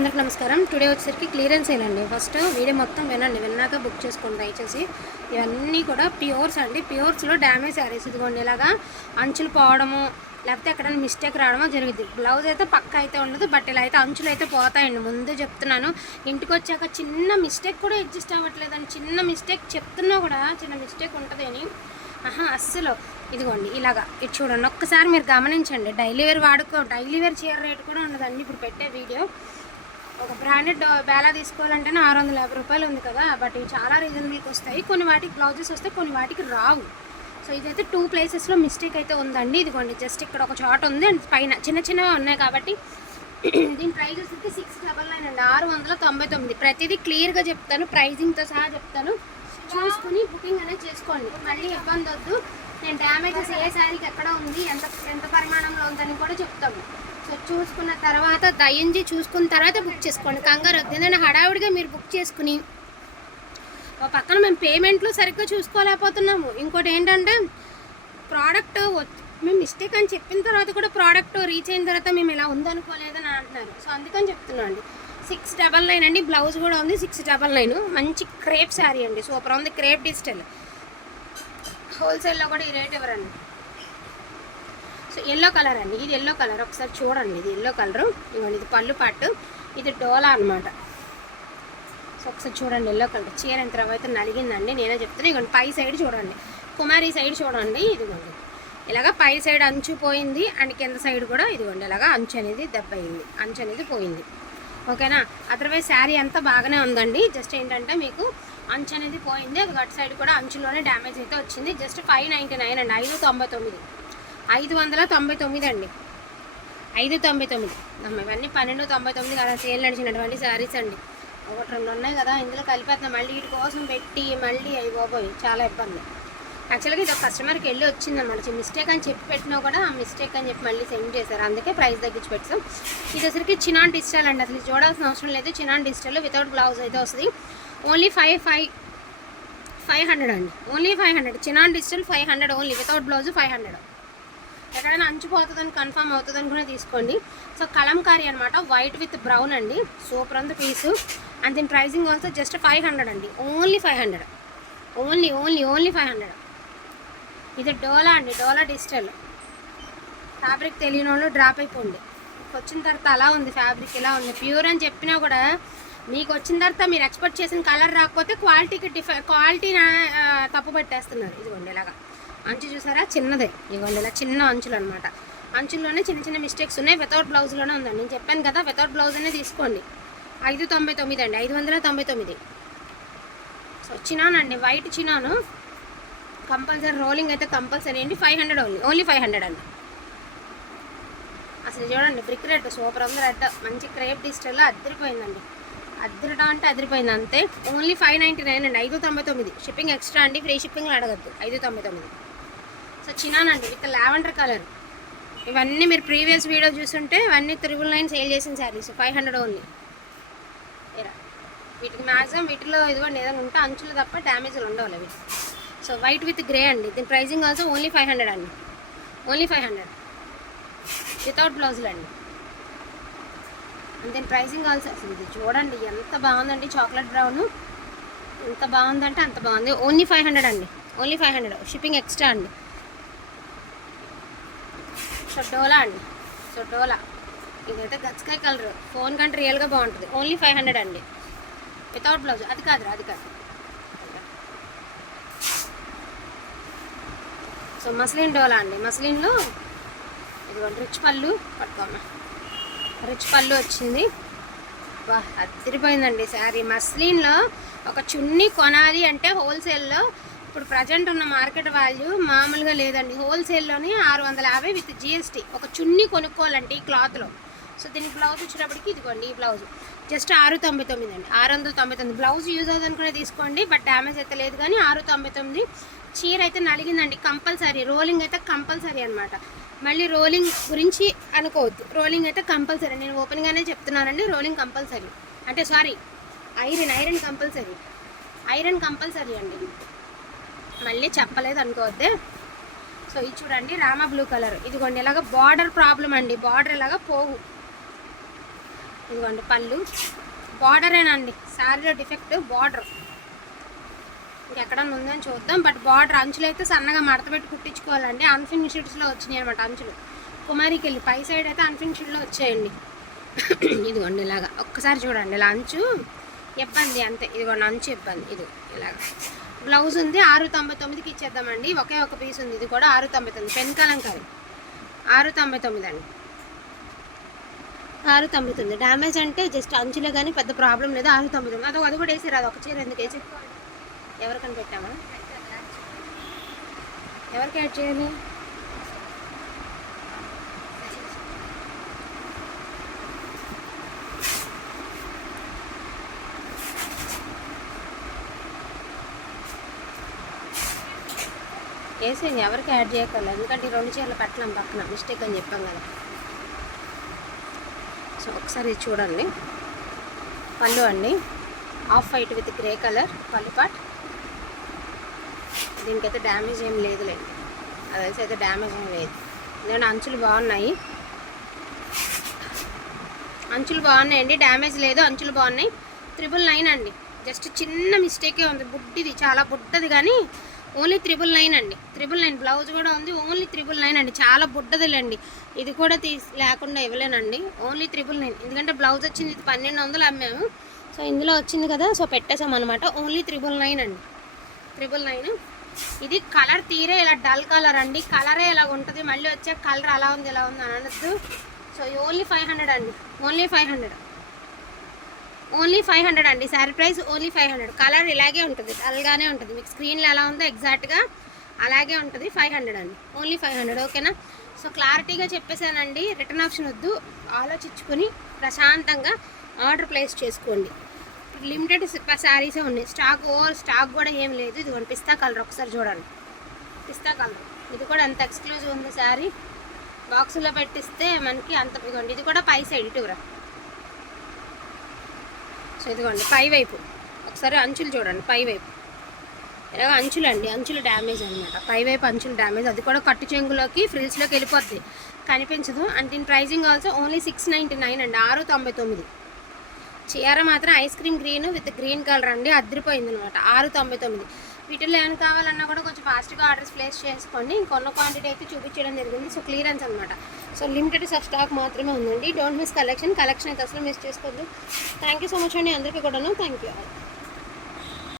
అందరికి నమస్కారం. టుడే వచ్చేసరికి క్లియరెన్స్ సేల్ అండి ఫస్ట్ వీడియో మొత్తం వినండి. విన్నాక బుక్ చేసుకోండి దయచేసి ఇవన్నీ కూడా ప్యూర్స్ అండి. ప్యూర్స్లో డ్యామేజ్ శారీస్ ఇదిగోండి. ఇలాగా అంచులు పోవడము లేకపోతే ఎక్కడైనా మిస్టేక్ రావడమో జరిగింది బ్లౌజ్ అయితే పక్క అయితే ఉండదు బట్ ఇలా అయితే అంచులు అయితే పోతాయండి. ముందే చెప్తున్నాను. ఇంటికి వచ్చాక చిన్న మిస్టేక్ కూడా అడ్జస్ట్ అని చిన్న మిస్టేక్ చెప్తున్నా కూడా చిన్న మిస్టేక్ ఉంటుంది అని ఆహా అస్సలు. ఇదిగోండి ఇలాగా. ఇది చూడండి. ఒక్కసారి మీరు గమనించండి. డైలీ వేర్ వాడుకో డైలీ వేర్ చీర రేట్ కూడా ఉండదండి. ఇప్పుడు పెట్టే వీడియో. ఒక బ్రాండెడ్ బేలా తీసుకోవాలంటేనే ఆరు వందల యాభై రూపాయలు ఉంది కదా బట్ ఇవి చాలా రీజనబుల్కి వస్తాయి. కొన్ని వాటికి బ్లౌజెస్ వస్తాయి కొన్ని వాటికి రావు. సో ఇదైతే టూ ప్లేసెస్లో మిస్టేక్ అయితే ఉందండి. ఇదిగోండి జస్ట్ ఇక్కడ ఒక చాట్ ఉంది అండ్ పైన చిన్న చిన్నవి ఉన్నాయి కాబట్టి దీని ప్రైజ్ వచ్చేసి సిక్స్ డబల్ నైన్ అండి. ఆరు వందల తొంభై తొమ్మిది. ప్రతిదీ క్లియర్గా చెప్తాను ప్రైజింగ్తో సహా చెప్తాను. చూసుకుని బుకింగ్ అనేది చేసుకోండి. మళ్ళీ ఇబ్బంది వద్దు. నేను డ్యామేజెస్ ఏ శారీకి ఎక్కడ ఉంది ఎంత ఎంత పరిమాణంలో ఉందని కూడా చెప్తాము చూసుకున్న తర్వాత దయించి చూసుకున్న తర్వాత బుక్ చేసుకోండి. కంగారు వద్దు. ఎందుకంటే హడావుడిగా మీరు బుక్ చేసుకుని ఓ పక్కన మేము పేమెంట్లు సరిగ్గా చూసుకోలేకపోతున్నాము. ఇంకోటి ఏంటంటే ప్రోడక్ట్ మేము మిస్టేక్ అని చెప్పిన తర్వాత కూడా ప్రోడక్ట్ రీచ్ అయిన తర్వాత మేము ఇలా ఉందనుకోలేదని అంటున్నారు. సో అందుకని చెప్తున్నాను అండి. సిక్స్ డబల్ నైన్ అండి. బ్లౌజ్ కూడా ఉంది. సిక్స్ డబల్ నైన్ మంచి క్రేప్ శారీ అండి. సూపర్ ఉంది. క్రేప్ డిజిటల్ హోల్సేల్లో కూడా ఈ రేట్ ఎవరండి? సో ఎల్లో కలర్ అండి. ఇది ఎల్లో కలర్ ఒకసారి చూడండి. ఇది ఎల్లో కలరు ఇవ్వండి. ఇది పళ్ళు పట్టు ఇది డోలా అనమాట సో ఒకసారి చూడండి ఎల్లో కలర్ చీర ఎంత తర్వాత నలిగిందండి. నేనే చెప్తాను ఇదిగోండి పై సైడ్ చూడండి. కుమారి సైడ్ చూడండి. ఇదిగోండి. ఇలాగ పై సైడ్ అంచు పోయింది. అండ్ కింద సైడ్ కూడా ఇదిగోండి. ఇలాగ అంచు అనేది దెబ్బ అయింది. అంచు అనేది పోయింది. ఓకేనా? అదర్వైజ్ శారీ అంతా బాగానే ఉందండి. జస్ట్ ఏంటంటే మీకు అంచు అనేది పోయింది. అది అటు సైడ్ కూడా అంచులోనే డ్యామేజ్ అయితే వచ్చింది. జస్ట్ ఫైవ్ నైంటీ నైన్ అండి. ఐదు తొంభై తొమ్మిది. ఐదు వందల తొంభై తొమ్మిది అండి. ఐదు తొంభై తొమ్మిది. ఇవన్నీ పన్నెండు తొంభై తొమ్మిది కదా సేల్ నడిచినటువంటి శారీస్ అండి. ఒకటి రెండు ఉన్నాయి కదా ఇందులో కలిపేస్తున్నాం. మళ్ళీ వీటి కోసం పెట్టి మళ్ళీ అవి బాబోయ్ చాలా ఇబ్బంది. యాక్చువల్గా ఇది ఒక కస్టమర్కి వెళ్ళి వచ్చిందన్నమాట మిస్టేక్ అని చెప్పి పెట్టినా కూడా ఆ మిస్టేక్ అని చెప్పి మళ్ళీ సెండ్ చేశారు. అందుకే ప్రైస్ తగ్గించి పెట్టాం ఇది వచ్చరికి చినాన్ డిజిటల్ అండి. అసలు చూడాల్సిన అవసరం లేదు. చినాన్ డిజిటల్ వితౌట్ బ్లౌజ్ అయితే వస్తుంది. Only five five five hundred అండి. Only five hundred chinon digital five hundred only without blouse five hundred ఎక్కడైనా అంచిపోతుందని కన్ఫర్మ్ అవుతుందని కూడా తీసుకోండి. సో కలంకారీ అనమాట వైట్ విత్ బ్రౌన్ అండి. సూపర్ అంత పీసు అండ్ దీని pricing also just five hundred అండి. Only five hundred only only only five hundred ఇది డోలా అండి డోలా డిజిటల్. ఫ్యాబ్రిక్ తెలియని వాళ్ళు డ్రాప్ అయిపోండి. వచ్చిన తర్వాత అలా ఉంది ఫ్యాబ్రిక్ ఇలా ఉంది. ప్యూర్ అని చెప్పినా కూడా మీకు వచ్చిన తర్వాత మీరు ఎక్స్పెక్ట్ చేసిన కలర్ రాకపోతే క్వాలిటీకి డిఫ క్వాలిటీ తప్పు పెట్టేస్తున్నారు. ఇదిగోండి ఇలాగా. అంచు చూసారా? చిన్నదే. ఇవ్వండి ఇలా చిన్న అంచులు అనమాట అంచుల్లోనే చిన్న చిన్న మిస్టేక్స్ ఉన్నాయి. వితౌట్ బ్లౌజ్లోనే ఉందండి. నేను చెప్పాను కదా వితౌట్ బ్లౌజ్ అనే తీసుకోండి. ఐదు తొంభై తొమ్మిది అండి. ఐదు వందల తొంభై తొమ్మిది. సో చినానండి వైట్ చినాను కంపల్సరీ రోలింగ్ అయితే కంపల్సరీ అండి. Five hundred only only five hundred అండి. అసలు చూడండి బ్రిక్ రెడ్ సూపర్ ఉంది. రెడ్ మంచి క్రేప్ డిజిటల్లో అద్దరిపోయిందండి. అద్దరటం అంటే అదిరిపోయింది అంతే. ఓన్లీ ఫైవ్ నైంటీ నైన్ అండి. ఐదు తొంభై తొమ్మిది. షిప్పింగ్ ఎక్స్ట్రా అండి. ఫ్రీ షిప్పింగ్ అడగద్దు. ఐదు తొంభై తొమ్మిది. సో చినానండి విత్ లావెండర్ కలర్. ఇవన్నీ మీరు ప్రీవియస్ వీడియో చూస్తుంటే ఇవన్నీ త్రిబుల్ నైన్ సేల్ చేసిన శారీస్. Five hundred only. వీటికి మ్యాక్సిమం వీటిలో ఇదిగోండి ఏదైనా ఉంటే అంచులు తప్ప డ్యామేజ్లు ఉండవు వీటి సో వైట్ విత్ గ్రే అండి. దీని pricing also only five hundred అండి. Only five hundred. వితౌట్ బ్లౌజులు అండి. దీని ప్రైజింగ్ ఆల్సో అసలు ఇది చూడండి ఎంత బాగుందండి చాక్లెట్ బ్రౌన్. ఎంత బాగుందంటే అంత బాగుంది. ఓన్లీ ఫైవ్ హండ్రెడ్ అండి. Only five hundred. Shipping extra అండి. సో డోలా అండి. సో డోలా ఇదైతే గచ్చకాయ కలర్. ఫోన్ కంటే రియల్గా బాగుంటుంది. ఓన్లీ ఫైవ్ హండ్రెడ్ అండి. Without blouse. అది కాదురా అది కాదు. సో మస్లిన్ డోలా అండి. మస్లిన్లో ఇదిగోండి రిచ్ పళ్ళు పట్టుకోమా రిచ్ పళ్ళు వచ్చింది. వా అదిరిపోయిందండి శారీ. మస్లిన్లో ఒక చున్నీ కొనాలి అంటే హోల్సేల్లో ఇప్పుడు ప్రజెంట్ ఉన్న మార్కెట్ వాల్యూ మామూలుగా లేదండి. హోల్సేల్లోనే ఆరు వందల యాభై విత్ జిఎస్టీ ఒక చున్నీ కొనుక్కోవాలంటే ఈ క్లాత్లో. సో దీనికి బ్లౌజ్ వచ్చినప్పటికీ ఇదిగోండి ఈ బ్లౌజ్. జస్ట్ ఆరు తొంభై తొమ్మిది అండి. ఆరు వందల తొంభై తొమ్మిది. బ్లౌజ్ యూజ్ అవుతుందనుకునే తీసుకోండి బట్ డ్యామేజ్ అయితే లేదు కానీ ఆరు తొంభై తొమ్మిది. చీర అయితే నలిగిందండి కంపల్సరీ. రోలింగ్ అయితే కంపల్సరీ అనమాట మళ్ళీ రోలింగ్ గురించి అనుకోవద్దు. రోలింగ్ అయితే కంపల్సరీ. నేను ఓపెన్గానే చెప్తున్నానండి రోలింగ్ కంపల్సరీ. అంటే sorry iron iron compulsory. Iron compulsory అండి. మళ్ళీ చెప్పలేదు అనుకోవద్దు సో ఇది చూడండి రామా బ్లూ కలర్. ఇదిగోండి ఇలాగ బార్డర్ ప్రాబ్లం అండి. బార్డర్ ఇలాగ పోవు. ఇదిగోండి పళ్ళు. బార్డరేనండి శారీలో డిఫెక్ట్ బార్డర్ ఇంకెక్కడన్నా ఉందని చూద్దాం. బట్ బార్డర్ అంచులు అయితే సన్నగా మడతపెట్టి కుట్టించుకోవాలండి. అన్ఫినిషిడ్స్లో వచ్చినాయి అనమాట అంచులు. కుమారికి వెళ్ళి పై సైడ్ అయితే అన్ఫినిషిడ్లో వచ్చాయండి. ఇదిగోండి ఇలాగా. ఒక్కసారి చూడండి ఇలా అంచు. ఇబ్బంది అంతే. ఇదిగోండి అంచు ఇబ్బంది. ఇది ఇలాగ. బ్లౌజ్ ఉంది ఆరు తొంభై తొమ్మిదికి ఇచ్చేద్దామండి. ఒకే ఒక పీస్ ఉంది ఇది కూడా ఆరు తొంభై తొమ్మిది పెన్ కలంకారీ. ఆరు తొంభై తొమ్మిది అండి. ఆరు తొంభై తొమ్మిది డ్యామేజ్ అంటే జస్ట్ అంచులో కానీ పెద్ద ప్రాబ్లం లేదు ఆరు తొంభై తొమ్మిది అదొక అది కూడా వేసారు అది ఒక చీర ఎందుకు వేసి? ఎవరికని పెట్టామా ఎవరికి యాడ్ చేయాలి? వేసేయండి ఎవరికి యాడ్ చేయగలరు ఎందుకంటే ఈ రెండు చీరలు పెట్టలేం పక్కన. మిస్టేక్ అని చెప్పాం కదా. సో ఒకసారి చూడండి. పళ్ళు అండి. Off white with grey colour పళ్ళు పాట్ దీనికైతే డ్యామేజ్ ఏం లేదులేండి అదైతే అయితే డ్యామేజ్ ఏం లేదు. ఎందుకంటే అంచులు బాగున్నాయి? అంచులు బాగున్నాయండి. డ్యామేజ్ లేదు. అంచులు బాగున్నాయి. త్రిబుల్ నైన్ అండి. జస్ట్ చిన్న మిస్టేకే ఉంది. బుడ్డిది. చాలా బుడ్డది కానీ ఓన్లీ త్రిబుల్ నైన్ అండి. త్రిబుల్ నైన్ బ్లౌజ్ కూడా ఉంది. ఓన్లీ త్రిబుల్ నైన్ అండి. చాలా బుడ్డదిలేండి. ఇది కూడా తీసి లేకుండా ఇవ్వలేనండి. Only triple nine. ఎందుకంటే బ్లౌజ్ వచ్చింది ఇది పన్నెండు వందలు అమ్మాము. సో ఇందులో వచ్చింది కదా సో పెట్టేసాం అనమాట ఓన్లీ త్రిబుల్ నైన్ అండి. Triple nine. ఇది కలర్ తీరే ఇలా డల్ కలర్ అండి. కలరే ఇలా ఉంటుంది. మళ్ళీ వచ్చే కలర్ అలా ఉంది ఇలా ఉంది అని అనొద్దు. సో ఓన్లీ ఫైవ్ హండ్రెడ్ అండి. Only five hundred. Only five hundred అండి. Sari price only five hundred. Colour ఇలాగే ఉంటుంది. డల్గానే ఉంటుంది. మీకు స్క్రీన్లో ఎలా ఉందో ఎగ్జాక్ట్గా అలాగే ఉంటుంది. ఫైవ్ హండ్రెడ్ అండి. Only five hundred. ఓకేనా? సో క్లారిటీగా చెప్పేశానండి రిటర్న్ ఆప్షన్ వద్దు. ఆలోచించుకొని ప్రశాంతంగా ఆర్డర్ ప్లేస్ చేసుకోండి. లిమిటెడ్ శారీసే ఉన్నాయి. స్టాక్ ఓవర్ స్టాక్ కూడా ఏం లేదు. ఇది పిస్తా కలర్. ఒకసారి చూడండి. పిస్తా కలర్. ఇది కూడా ఎంత ఎక్స్క్లూజివ్ ఉంది శారీ. బాక్సులో పెట్టిస్తే మనకి అంత ఇదిగోండి. ఇది కూడా పై సైడ్. ఇటువరా సో ఇదిగోండి పై వైపు. ఒకసారి అంచులు చూడండి పై వైపు. ఇలాగ అంచులు అండి అంచులు డ్యామేజ్ అనమాట పై వైపు అంచులు డ్యామేజ్. అది కూడా కట్టు చెంగులోకి ఫ్రిల్స్లోకి వెళ్ళిపోద్ది. కనిపించదు. అండ్ దీని pricing also only six ninety nine అండి ఆరు తొంభై తొమ్మిది. చీర మాత్రం ice cream green with green colour అండి అద్దరిపోయింది అనమాట ఆరు తొంభై తొమ్మిది. వీటిల్లో ఏమైనా కావాలన్నా కూడా కొంచెం ఫాస్ట్గా ఆర్డర్స్ ప్లేస్ చేసుకోండి. ఇంకొన్న క్వాంటిటీ అయితే చూపించడం జరిగింది. సో క్లియరెన్స్ అనమాట సో లిమిటెడ్ స్టాక్ మాత్రమే ఉందండి. Don't miss collection. కలెక్షన్ అయితే అసలు మిస్ చేసుకోవద్దు. థ్యాంక్ యూ సో మచ్ అండి అందరికీ కూడాను. Thank you